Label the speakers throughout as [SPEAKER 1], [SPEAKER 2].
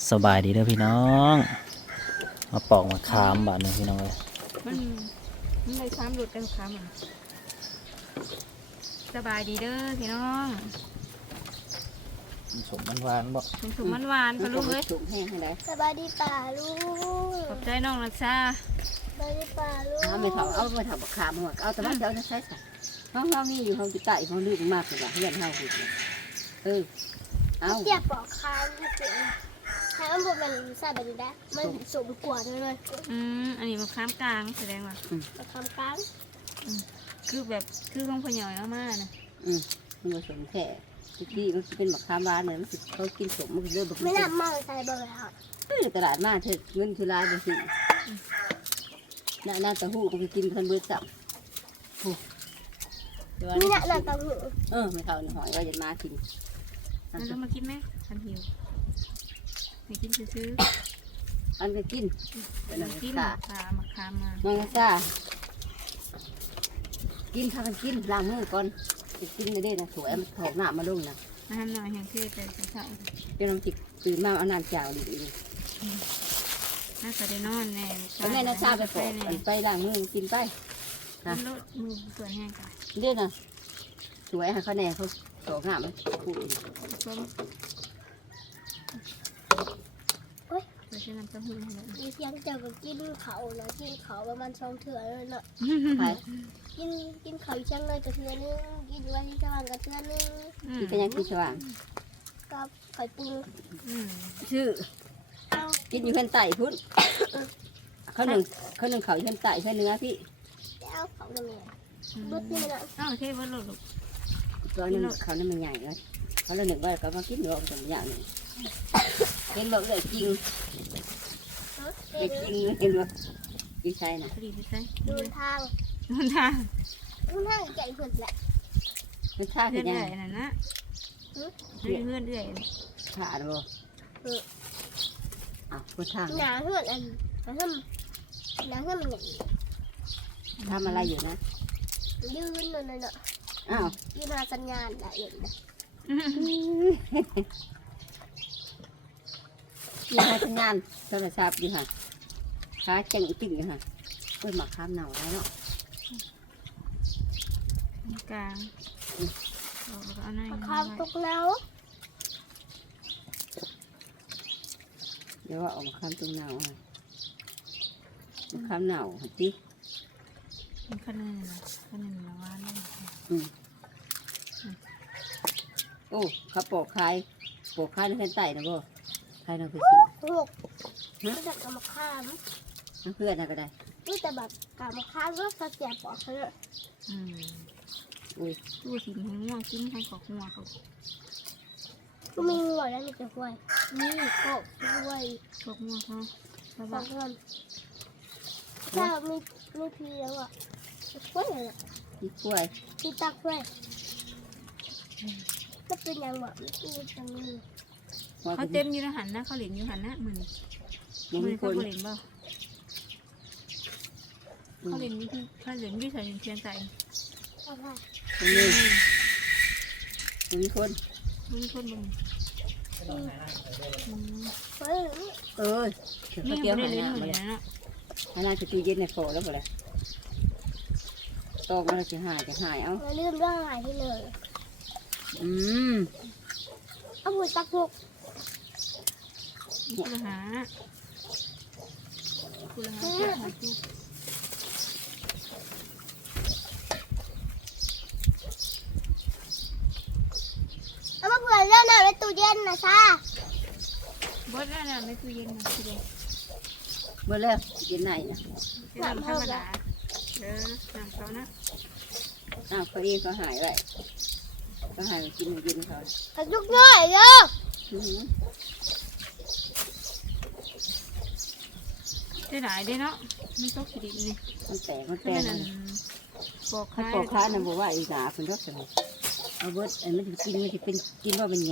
[SPEAKER 1] สบายดีเด้อพี่น้องมาปอกมาคามบาดนึงพี่น้องเลย
[SPEAKER 2] มันเลยซ้ำหลุดกันค้ำอ่ะสบายดีเด้อพี่น้อง
[SPEAKER 1] สมมันหวานบ่
[SPEAKER 2] ถุงมันหวานก็ลูกเอ้ย
[SPEAKER 3] ถุงแห้งให้ได้
[SPEAKER 4] สบายดีป่าลูก
[SPEAKER 2] ขอบใจน้องรักษา
[SPEAKER 4] สบายดีป่าลูก
[SPEAKER 3] เอาไม่เถาเอาไม่เถาบักขามหัวเอาแต่ว่าเจ้าจะใช้ใส่ห้องมีอยู่ห้องจิตใจห้องลืมมากเลยว่ะเพื่อนเฮาหุ่นเอา
[SPEAKER 4] เจี๊ยบปอกคางที่เจ๋งคางมันเป็นใส่แบบนี้ได้มันสมกว่าเลย
[SPEAKER 2] อันนี้มะขามกลางแสดงว่า
[SPEAKER 4] มาทำกลาง
[SPEAKER 2] คือแบบคือของพ่อใหญ่เอามานะ
[SPEAKER 3] มันผสมแค่ที่มันเป็นบักขามหวานเนี่ยมันเขากินสมมันเริ่มบัก
[SPEAKER 4] ไม่น่ามากใส่เบอร์แล้ว
[SPEAKER 3] ตลาดมาเถอะเงินคือร้ายไปสิน่าตะหูก็กินคนเบิดจับ
[SPEAKER 4] นี่น่ะน่ะตาหู
[SPEAKER 3] ไม่เท่าหอยว่าจะมากิน
[SPEAKER 2] แล้วมากินไหมทันหิวไม่กินซื้อ
[SPEAKER 3] อันก็กินเป็น
[SPEAKER 2] ๆ
[SPEAKER 3] น้ำ
[SPEAKER 2] กิน
[SPEAKER 3] ตา
[SPEAKER 2] พามะขามมา
[SPEAKER 3] น้องซ่ากินข้าวกันกินล้างมือก่อนจะกินไม่ได้นะสวยมันถอดหน้ามาลงนะ
[SPEAKER 2] น้ำหน่อยแห้งเทศแต่ใส่
[SPEAKER 3] เป็นน้ำจิกตื่นมาเอาน้ำจ่าวดี
[SPEAKER 2] น่าจะได้นอนแน่
[SPEAKER 3] แล้วแม่น่าซาไปปอกไปล้างมือกินไป
[SPEAKER 2] กินรถมือส่วนแห้งกัน
[SPEAKER 3] เด้อนะสวยค่ะคะแนนเขาถอดหน้ามันพูด
[SPEAKER 2] ส้มเราใช้น้ำเต้าหู้ให้เลย
[SPEAKER 4] มีเพียงเจ้าก็กินเขานะกินเขาประมาณ2 เถื่อเลยเนาะ
[SPEAKER 3] ไป
[SPEAKER 4] กินเขาอีกช่างเลยก็เถื่อนึงกินวันที่สว่างก็เถื่อนึง
[SPEAKER 3] กินกันยังกินสว่าง
[SPEAKER 4] กับไข่ปรุง
[SPEAKER 3] ชื่อ
[SPEAKER 4] เอา
[SPEAKER 3] กินอยู่เพื่อนไต่พุ่นเขาหนึ่งเขาอยู่เพื่อนไต่เพื่อนเนื้อพี่
[SPEAKER 4] เอาเขาตรงนี้รุดนี่นะ
[SPEAKER 2] อ้าวเทบนรถลูก
[SPEAKER 3] ตัวนึงเขานั่นมันใหญ่เลยเขาเลยหนึ่งว่าเขามากินหรือว่าตัวอย่างนี้เห็นบอกเลยจริงเลยจริงเห็นบอกพี่ชายนะ
[SPEAKER 2] พอดีพี่ใส่
[SPEAKER 4] ดูทาง
[SPEAKER 2] ดูทาง
[SPEAKER 4] ดูทางใหญ่เพิ่นแหละ
[SPEAKER 3] มันท่า
[SPEAKER 2] เพื่
[SPEAKER 3] คือ
[SPEAKER 2] อน
[SPEAKER 3] ยัง
[SPEAKER 2] เอื่อยนั่นนะเพื่อนเอื่อย
[SPEAKER 3] ท่าหรือเปล่าพูดทาง
[SPEAKER 4] หนาเพื่อนอันหนาเพื่อนมันใหญ่
[SPEAKER 3] ทำอะไรอยู่นะ
[SPEAKER 4] ยืนนั่นน่ะ
[SPEAKER 3] อ้าว
[SPEAKER 4] ยืนมาสัญญาณได้เลยนะ
[SPEAKER 3] มีใครทำงานโทรศัพท์อยู่ค่ะค้าจังตึงอยู่ค่ะเปิดหมักข้ามเหนาแล้วเนาะ
[SPEAKER 2] กลางเอาหน้า
[SPEAKER 4] ข้ามตุกแล้ว
[SPEAKER 3] เดี๋ยวว่าออกมาข้ามตรงเหนาค่ะข้ามเหนาสิ
[SPEAKER 2] มันขนาดนะขนาดละวัน
[SPEAKER 3] โอ้เขาปอกคายในเพื่อนไต่นะบ่คายน้องคือสิ
[SPEAKER 4] ลูกนี่แต่กำมะข้าม
[SPEAKER 3] น้ำเพื่อนนะก็ได้
[SPEAKER 4] นี่แต่แบบกำมะข้ามก็จะแก่ปอกเขาเลย
[SPEAKER 3] อุ้ย
[SPEAKER 2] ตู้สีแห้งง่วงกินให้ขอกง่วงเขา
[SPEAKER 4] ก็มีหัวแล้วมีแต่หัวนี่ก็หัว
[SPEAKER 2] ขอกง่วงเขาส
[SPEAKER 4] ส
[SPEAKER 2] บา
[SPEAKER 4] อย งคนถ้าไม่พีแล้วอ่ะหัวเลยอ่ะ
[SPEAKER 3] พี่กล้วย
[SPEAKER 4] พี่ตักหัวก็เป็นอย่างแบบนี้จังเลย
[SPEAKER 3] ว่า
[SPEAKER 2] เขาเต็มอยู่ในหันนะเขาเหรียญอยู่หันนะมือ
[SPEAKER 3] ยัง
[SPEAKER 2] มื
[SPEAKER 3] มี
[SPEAKER 2] อ
[SPEAKER 3] ค
[SPEAKER 2] เขา
[SPEAKER 3] น
[SPEAKER 2] เหรียญบ่เขาเหรียญวิธีเขาเหรียญวิธีเชียงใจ
[SPEAKER 4] เอาไป
[SPEAKER 3] ยังมีคน
[SPEAKER 2] มีคนบึง
[SPEAKER 4] เฮ้ย
[SPEAKER 3] เขา
[SPEAKER 2] นี่
[SPEAKER 3] เกี่ยว
[SPEAKER 2] ไม่
[SPEAKER 3] หา
[SPEAKER 2] ได้เล่น
[SPEAKER 3] ยา
[SPEAKER 2] เหมื
[SPEAKER 3] มา
[SPEAKER 2] อน
[SPEAKER 3] เลย
[SPEAKER 2] นั้นอ่ะ
[SPEAKER 3] อันนั้นคือตู้เย็นในโฟแล้วบ่เลยตอกมาแล้วจะหายเอา
[SPEAKER 4] เราลืมเรื่องอะไรที่เลย เอาหัวตักหก
[SPEAKER 2] คุณหาคุณ
[SPEAKER 4] เอามาเผื่อเรื่องหน่อยในตู้เย็นนะซ่า
[SPEAKER 2] บดแล้วนะไม่คือเย็นนะคือเย็น
[SPEAKER 3] เมื่อแล้วเย็นไหนนะ
[SPEAKER 2] น้ำธรรมดาน้ำเขานะ
[SPEAKER 3] เขาเองเขาหายไปเขาหายไปกินเย็นเขา
[SPEAKER 4] กระยุกน้อยเยอะ
[SPEAKER 2] ได้หลายได้เนาะไม่ต้องคิดนี่
[SPEAKER 3] มันแตกมันแต
[SPEAKER 2] แค่
[SPEAKER 3] ก
[SPEAKER 2] นั้นปอก
[SPEAKER 3] ถ้า
[SPEAKER 2] คาย
[SPEAKER 3] ปอกค้านะบอกว่าอีหนาคนรักสนุกเอาเบิดมันจะกินมันจะเป็นกินว่าเป็นแง่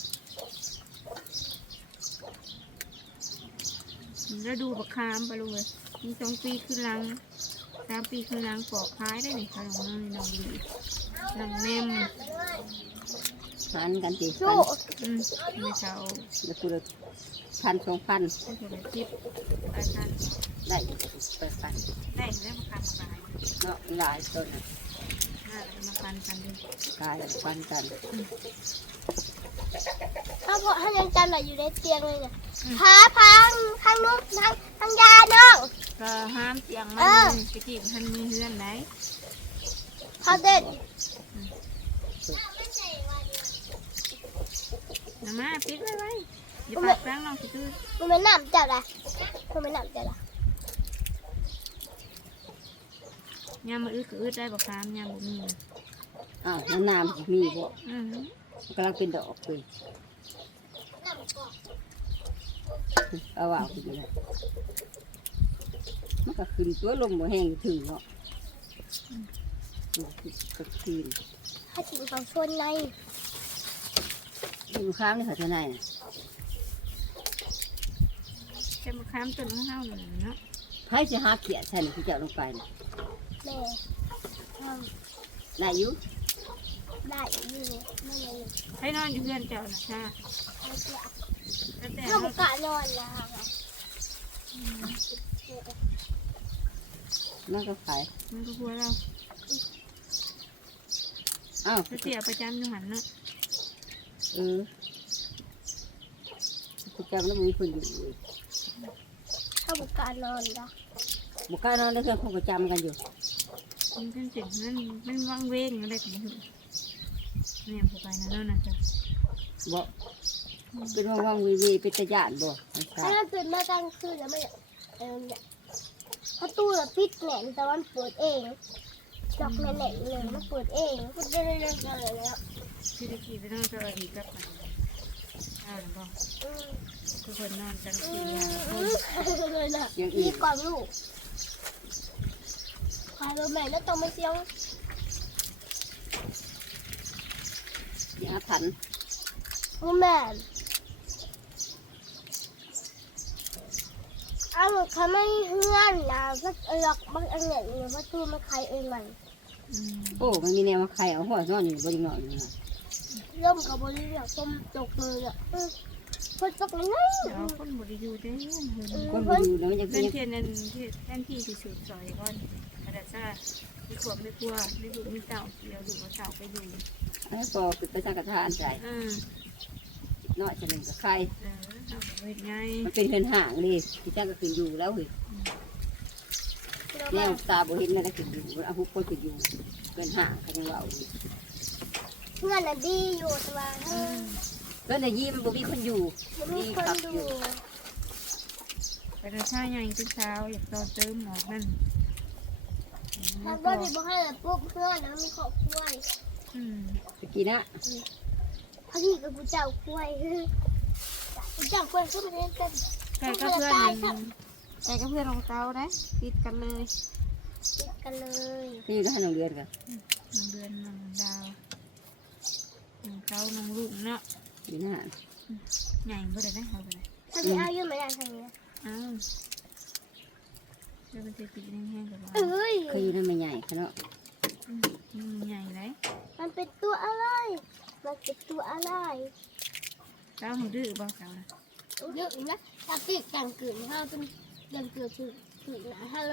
[SPEAKER 2] แล้วดูบักคามไปลุงเลยมี2 ปีขึ้นลัง3 ปีขึ้นลังปอกคายได้ไหมคะน้องน้องดีน้องแมม
[SPEAKER 3] หันกันจี
[SPEAKER 4] สู้
[SPEAKER 2] ไม่เช้า
[SPEAKER 3] แล้วกูเลย 1,000 2,000
[SPEAKER 2] เป็นตัวแบบจิ๊บปลายคัน
[SPEAKER 3] ได้อยู่ไปฟัน
[SPEAKER 2] ได้แล้วมาคันมาลาย
[SPEAKER 3] เนาะหลายต้นน่ะ
[SPEAKER 2] หน้าแล้วมาคันกันดู
[SPEAKER 3] กายฟันกัน
[SPEAKER 4] ถ้าพอถ้ายังจำได้อยู่ในเตียงเลยเนี่ยพาพังทางนู้นทางยาน้อง
[SPEAKER 2] ก็ห้ามเสียงมันตะกี้มันมีเฮือนไหน
[SPEAKER 4] พาเด็ด
[SPEAKER 2] น้ำมาปิดไว้ไว้อย่าปากแป้งน้องสิตื้อ
[SPEAKER 4] มันไม่น้ำจับละมันไม่น้ำจับละ
[SPEAKER 2] ยามมาอึดก็อึดได้บอกคามยามบ่มี
[SPEAKER 3] อ้าวแล้วน้ำมีบ่
[SPEAKER 2] อือ
[SPEAKER 3] กำลังเป็นดอกเลยเอาว่าขึ้นเลยมันก็ขึ้นตัวลมบ่แห้งถึงเนาะก็คืน
[SPEAKER 4] ถ้าถึงเขาชนใน
[SPEAKER 3] อยู่ข้างนี่ค่ะท่านนาย
[SPEAKER 2] จะมาคามต้นของเฮานี่เนาะ
[SPEAKER 3] ไผ่สิหาเขียดใส่ที่เจ้าลงไปน่ะ
[SPEAKER 4] แม่ท
[SPEAKER 3] ได้อยู่
[SPEAKER 4] ำได้อยู่ไม่เลย
[SPEAKER 2] ให้นอนอยู่เฮือนเจ้าน่ะค่ะแล้วแต่
[SPEAKER 4] ถ้าบุกะนอนนะคะ
[SPEAKER 3] มันก็ไผ่
[SPEAKER 2] มันก็พัวเรา
[SPEAKER 3] อ้าว
[SPEAKER 2] จะเสียประจำอยู่หันเนาะ
[SPEAKER 3] คุณเจ้ามันมีคนอยู่
[SPEAKER 4] ถ้าบุกะนอนนะ
[SPEAKER 3] บุกการนอนได้เพื่อนคงประจำกันอยู่
[SPEAKER 2] มันเป็นสิ่งมันวังเวงอะไรของมันเนี่ยผู้ไปนั่นน่ะจ้ะ
[SPEAKER 3] บ่เป็นว่างๆวีเป็นตะยานบ่ไม่ใช่
[SPEAKER 4] ถ้าตื่นมากลางคืนแล้วไม่เนี่ยประตูเราปิดแหน่นแต่มันเปิดเองดอกแหน่นเลยมันเปิดเองมันจะเรื่อยๆเลยแล้ว
[SPEAKER 2] ที่ตะกี้ไปนอนก็ดีกับมันเอาหรือเปล่าทุกคนนอนกันที
[SPEAKER 4] เลยนะดีกว่าลูกควายเราแม่แล้วต้องมาเสียง
[SPEAKER 3] ยาถัน
[SPEAKER 4] แม่เอาเขาไม่เฮือนนะก็หลอกบางอันเนี่ยหรือว่าตู้มาใครเองมัน
[SPEAKER 3] โอ้มันมีแนวมาไข่เอาหัวนอนอยู่บนนอนอยู่นะ
[SPEAKER 4] ร่มกับบริเวณต้มตกเลยอ่ะคนตกเลยไง
[SPEAKER 2] เราคนบริยูได้เงิน
[SPEAKER 3] คนบ่อยู่แล้วมันจะ
[SPEAKER 2] เป็
[SPEAKER 3] เป็น น
[SPEAKER 2] เทียนนั่นแทนที่ที่สุดซอยก่อนกระดาษซ่าไม่ขวบไม่กลัวไม่ดูไม่เต่าเดียวดูว่าเต่าไปดู
[SPEAKER 3] อันนี้ก็เป็นประชากรใจ น้อยจะหนึ่งกับใคร
[SPEAKER 2] เอาไปไง
[SPEAKER 3] มันเป็นเฮือนห่างเลยที่จ้างก็ขึ้นอยู่แล้วเฮ้ยแนวตาบ่เห็นนั่นก็ขึ้นอยู่เอาหุบก็ขึ้นอยู่เฮือนห่างกันยังว่าอยู่
[SPEAKER 4] เงินน่ะดีอยู่แต่ว่า
[SPEAKER 3] แล้วในยี่มันบ่มีคนอยู่
[SPEAKER 4] มีคนดู
[SPEAKER 2] กระดาษซ่าใหญ่ทุกเช้าอยากโตเติมหมอกนั่น
[SPEAKER 4] ถ้าบ้านมีบ้านเลยปุ๊บเพื่อนนะมีขอบกล้วย
[SPEAKER 3] ตะกี้นะ
[SPEAKER 4] เขาที่กับผู้เจ้ากล้วยผู้เจ้ากล้วยขึ้นมาเล่นกัน
[SPEAKER 2] ไก่ก็เพื่อนไก่ก็เพื่อนของเต้าได้ติดกันเลย
[SPEAKER 4] ติดกันเลย
[SPEAKER 3] ก็อยู่ในห้องเรียนกัน
[SPEAKER 2] น้องเดือนน้องดาวน้องเต้าน้องลูกเนาะ
[SPEAKER 3] อยู่หน้า
[SPEAKER 2] ใหญ่บ่ได้ได้เขาไปเลย
[SPEAKER 4] ถ้าพี่เอายื่นมาอย่างทางนี้
[SPEAKER 2] อ้าวจะเป็นเศรษฐีแห้งๆกับว่า
[SPEAKER 4] เอ้ย
[SPEAKER 3] เคยอยู่นั่นไม่ใหญ่ค่ะเนาะ
[SPEAKER 2] มันใหญ่ไร
[SPEAKER 4] มันเป็นตัวอะไร มันเป็นตัวอะไร
[SPEAKER 2] เต้าหูดื้อบ่เต้านะ
[SPEAKER 4] เยอะนะถ้าติดจังเกิดถ้าเป็นจังเกิดถึงนะถ้าเรา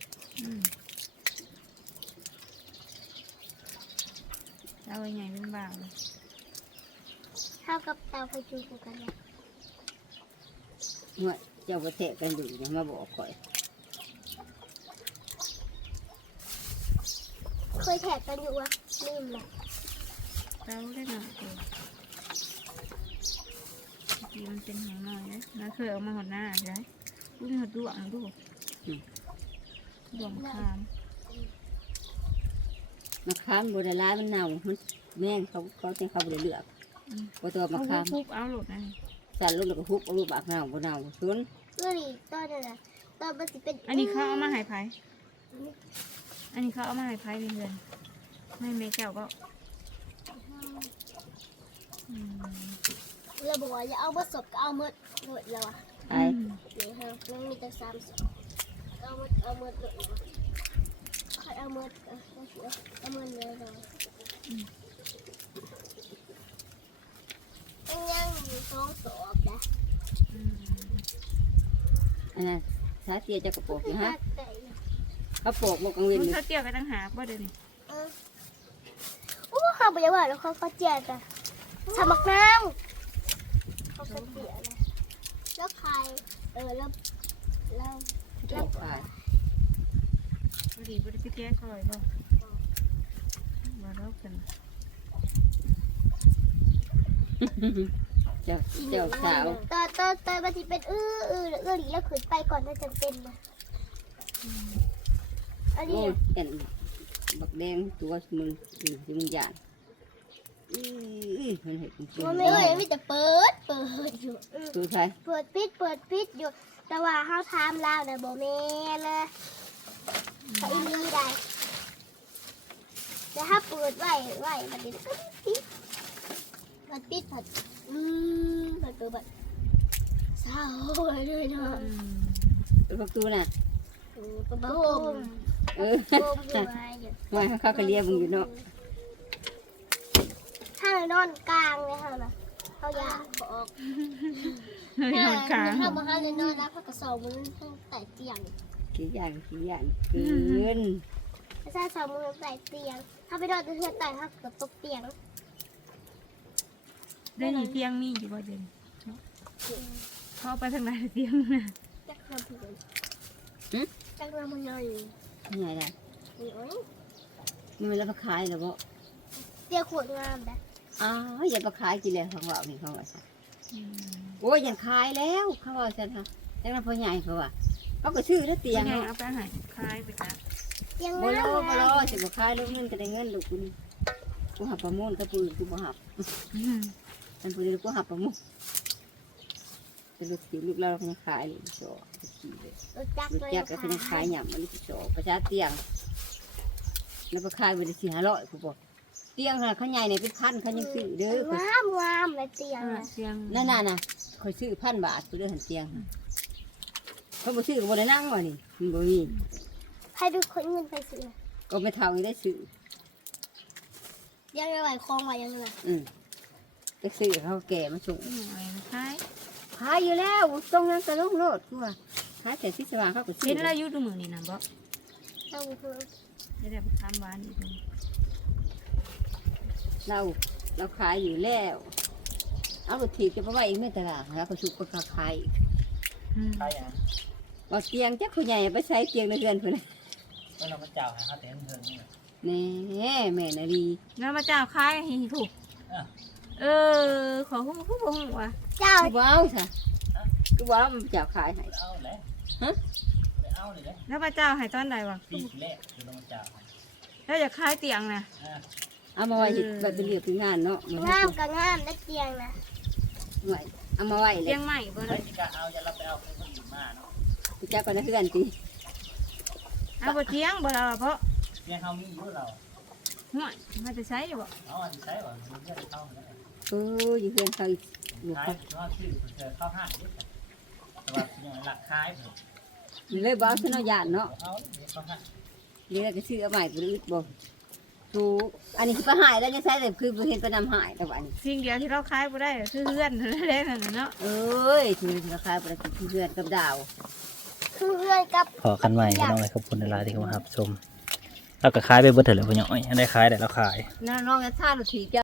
[SPEAKER 2] เต้าใหญ่เป็นบ่าวเลย
[SPEAKER 4] ถ้ากับเตาไปจูบกันเนี่ย
[SPEAKER 3] เมื่อเจ้าประเทศกันอยู่อย่ามาบอกข่อย
[SPEAKER 4] เคยแท็กกันอยู่วะลืมละ
[SPEAKER 2] เต้าได้หน่อยเดียวทีมันเป็นแห้งหน่อยนะน้าเคยเอามาหดหน้าใช่ไหมลูกหดดวงดูดวงคาม
[SPEAKER 3] มะขามบัวร้ายมันเน่ามันแม่งเขาจะเขาบริเลือกบัวตัวมะขาม
[SPEAKER 2] ทุบเอาหลุดนะ
[SPEAKER 3] ใส่ลูกแล้วก็ฮุบเอาลูกบากเน่าบัวเน่าซุน
[SPEAKER 4] เมื่อนี่ตอนนั้นนะตอนมันจะเป็น
[SPEAKER 2] อันนี้เขาเอามาหายไผ่อันนี้เขาเอามาหายไผ่ในเรือนไม่เมแก้วก็
[SPEAKER 4] เราบอกว่าอย่าเอาผสมก็เอาเมื่อหมดแล้วอ่ะ
[SPEAKER 3] ไป
[SPEAKER 4] นี่ฮะมันมีแต่30เอาเมื่อเลยเอาเมื่อเลยเรายังมี2 ศพนะ
[SPEAKER 3] อันนั้นสาเตียจะกระโปรงอยู่ฮะ
[SPEAKER 4] แต่
[SPEAKER 3] เขาโปกบอกกังเว
[SPEAKER 2] คุ
[SPEAKER 3] น
[SPEAKER 2] ณ
[SPEAKER 3] อยู่
[SPEAKER 2] เขาเจียวกันตั้งหากบ่เดี๋ยวนี้
[SPEAKER 4] อู้เขาบอกว่าแล้วเขาก็เจียกันสมักน้ำเขาก็เจียนะแล้วใครแล้ว
[SPEAKER 3] โปกไป
[SPEAKER 2] บ่ดีบ่ได้ไปแก้คอยบ่บ่รบกัน
[SPEAKER 3] เจ้าสาว
[SPEAKER 4] ตอนมันจะเป็นหลีแล้วขืนไปก่อนน่าจะเป็นนะอัน
[SPEAKER 3] โอ้
[SPEAKER 4] นี้
[SPEAKER 3] ยเห็นบักแดงตัวมึงที่มึงหยาดมันเห็นจริง
[SPEAKER 4] มันไม่มีแต่เปิดอยู่
[SPEAKER 3] ตัวไทย
[SPEAKER 4] เปิดปิดอยู่ แต่ว่าเขาทำลาวนะโบแม่นะเขาอีลีได้แต่ถ้าเปิดไว้มันจะปิดมันปิดผัดมันเปิดแบบเศร้าเลยเนาะ
[SPEAKER 3] พวกตัวน่ะ
[SPEAKER 4] กระโปง
[SPEAKER 3] เออ
[SPEAKER 4] โปงอยู่ไว้อยู่
[SPEAKER 3] ว่าเขาก็เรียกมึงอยู่เนาะ
[SPEAKER 4] ถ้าเรานอนกลางเลยค่ะนะเขาอยากออก
[SPEAKER 2] เฮ้ยนอนค้าง
[SPEAKER 4] ถ้ามาห้าเลยนอนแล้วพักกระสอบมันทั้งใต้เตียง
[SPEAKER 3] ขี้ยานเกิน
[SPEAKER 4] ถ้าสอบมือใต้เตียง ถ้าไปนอนจะเทือนใต้ถ้ากับตกเตียง
[SPEAKER 2] ได้ยินเตียงมีอยู่บ่เดี๋ยวนี้เขาเอาไปทางไหนเตียงน่ะ
[SPEAKER 4] จักรพงจักรมันนอนอยู่
[SPEAKER 3] นี่ไงล่ะ
[SPEAKER 4] นี่โอ้ย
[SPEAKER 3] มันแล้วมาขายหรอบ่
[SPEAKER 4] เตียงขวดงามแบบ
[SPEAKER 3] อ้าวอย่ามาขายกินเลยเขาว่านี่เขาว่าซะโอ้ยอย่าขายแล้วเขาว่าซะค่ะแต่นั้นพ่อใหญ่เขาว่าเขาก็ชื่อแล้วเตียง
[SPEAKER 2] ยังไง
[SPEAKER 3] เนาะ
[SPEAKER 2] เอาไปหาคลายไปจ้ะ
[SPEAKER 4] เตียง
[SPEAKER 3] บ่
[SPEAKER 4] งาม
[SPEAKER 3] รอบ่รอสิบ่ขายลูกเงินก็ได้เงินลูกกูหับประมูลกับปืนกูบ่หับมันปืนกูหับประมูลเป็นลูกศิษย์ลูกเราเขาขายเลยโซ่ขี่เลย
[SPEAKER 4] รถจักร
[SPEAKER 3] ลูกแจ๊กก็เขาขายหยำมันลูกโซ่ประชาเตียงแล้วก็ขายไปได้400-500กูบอกเตียงน่ะเขาใหญ่เนี่ยเป็นพันเขายังซื้อเด้อ
[SPEAKER 4] งามเลยเตียง
[SPEAKER 2] เตียง
[SPEAKER 3] นั่นน่ะคอยซื้อ1,000 บาทกูเด้อหันเตียงเขาบ่ซื้อก็บ่ได้นั่งว่ะนี่มันบ่มี
[SPEAKER 4] ให้ดูคนเงินไปซื้อ
[SPEAKER 3] ก็ไม่เท่านี้ได้ซื้อ
[SPEAKER 4] ยังไม่ไหวคลองไหวยังไง
[SPEAKER 3] ไปซื้อเขาแก่มาส่ง
[SPEAKER 2] หน่อยนะคลาย
[SPEAKER 3] ขายอยู่แล้วตรงนั้นก็ลงโลดกูว่าขายแต่ที่สว่างเขาก็ซื้
[SPEAKER 2] เห็
[SPEAKER 3] อน
[SPEAKER 2] แล้วอยู่ดูมือนี่นะบ่
[SPEAKER 4] ต้องคือ
[SPEAKER 2] ได้แต่ไปทำหวานอีกนึง
[SPEAKER 3] เราขายอยู่แล้วเอารถถีบจะไปไว้อีกไม่ตลาดแล้วก็ชุบก็ขายอีก
[SPEAKER 1] ใช่ยัง
[SPEAKER 3] ว่าเตียงเจ้าผู้ใหญ่ไปใช้เตียงในเรือนเพื่อน
[SPEAKER 1] เมื่อเรามาเจ้าหาเขาแต่เงินนี่
[SPEAKER 3] แน่แม่นาลี
[SPEAKER 2] แล้วมาเจ้าคลายให้ถูกขอหูบ่หูว่ะ
[SPEAKER 4] เจ้า
[SPEAKER 3] กูว้าวซะกูว้าวมันจะขายให้
[SPEAKER 1] เอาเลยเอาเลยเลย
[SPEAKER 2] แล้วมาเจ้าให้ตอนใดวะ
[SPEAKER 1] ปีแรกคือเรามาเจ้า
[SPEAKER 2] แล้วจะคลายเตียงนะ
[SPEAKER 3] เอามาไว้แบบเป็นเรื่องเป็นงานเนาะ
[SPEAKER 4] งามกับงามได้เตียงนะ
[SPEAKER 3] ไว้เอามาไว้เล
[SPEAKER 2] เตี
[SPEAKER 3] ย
[SPEAKER 2] ยงใหม่บ่
[SPEAKER 1] ไม่
[SPEAKER 2] เลย
[SPEAKER 1] ที่การเอาจะรับไปเอาคนอื่นมาเนาะ
[SPEAKER 3] กูจักก็นะเพื่อนตี
[SPEAKER 2] เอาบ่เตียงบ่เราเพราะ
[SPEAKER 1] เพียงเขามีอยู่เรา
[SPEAKER 2] ห่วยมันจะใช้อยู่บ่
[SPEAKER 1] เอาอันที่ใช้ก่อนมันจะเข้าแล้ว
[SPEAKER 3] อยู่เพื่อนเขาอยู่
[SPEAKER 1] ขายเขาชื่อเจอเข้าห้างด้วยแต่ว่าอย่างหลักขายผม
[SPEAKER 3] เลยบ้าขึ้นเอาหยาดเนาะ
[SPEAKER 1] เอาเข้าห้าง
[SPEAKER 3] เดี๋ยวก็ซื้อเอาใหม่กูอึดบ่ถูกอันนี้คือประหายแล้วยังใช้แต่คือเห็นประนำหายแต่ว่านี่
[SPEAKER 2] สิ่งเดียวที่เราคลายบ่ได้คือเฮือนได้นั่นเนาะ
[SPEAKER 3] เอ้ยถือราคาประติเพื่อนกับดาว
[SPEAKER 4] คือเพื่อนกับ
[SPEAKER 1] ขอคันใหม่ก็ต้องเลยขอบคุณในรายที่เขามารับชมเราก็ขายไปเบิดเถอะเลยพ่อหน่อยได้ขายแต่เราขาย
[SPEAKER 3] น้องจะท่าหรือถี